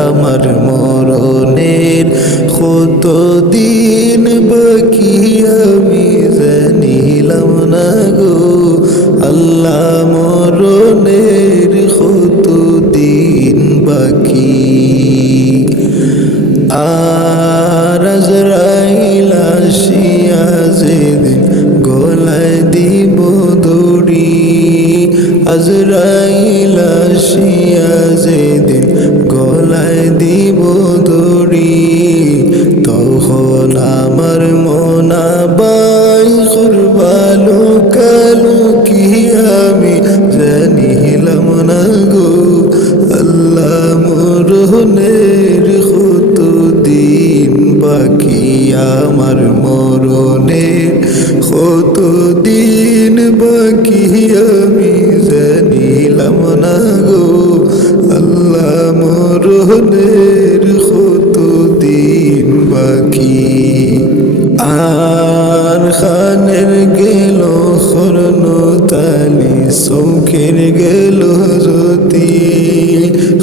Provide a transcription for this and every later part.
আমার মরণের কত দিন বাকি আমি জানিলাম না গো আল্লাহ মরণের কত দিন বাকি আর আজরাইল আসিয়া যেদিন গলায় দিব দড়ি আজরাইল আসিয়া যেদিন গলায় দিব দড়ি তখন আমার মনাবাই করবালো কালো কি আমি জানিলাম না গো আল্লাহ মরণের কত দিন বাকি আমার মরণের কত দিন বাকি আমি জানিলাম না গো আল্লাহ মরণের কত দিন বাকি আর খানের গেল খরন তালি চৌকের গেল জ্যোতি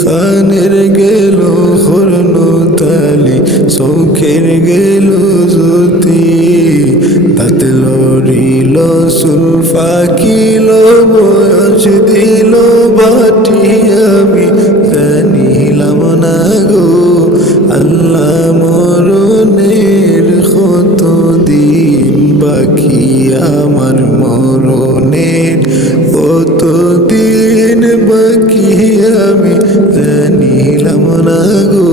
খানের গেল খরন তালি চৌকের গেল জ্যোতি তাতে লড়িল সুল ফাকিল বয়স দিল বাটি আমি জানিলাম না গো আল্লাহ মরণের কত দিন বাকি আমার মরণের কত দিন বাকি আমি জানিলাম না গো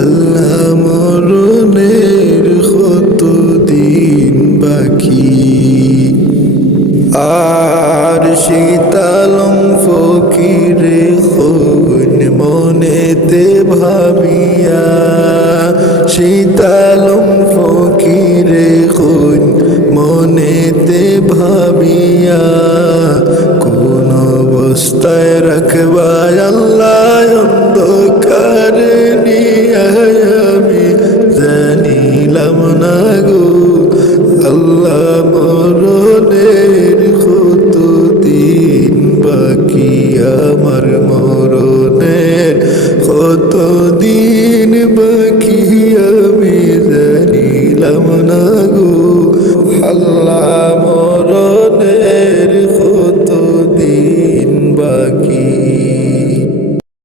আল্লাহ মরণের কত দিন বাকি আর শীতালং ফকিরে খুন মনেতে ভাবিয়া শীতালং ফকিরে খুন মনেতে ভাবিয়া কোন অবস্থায় রাখবা আল্লাহ অন্ধকার নিয়ে আমি জানিলাম না গো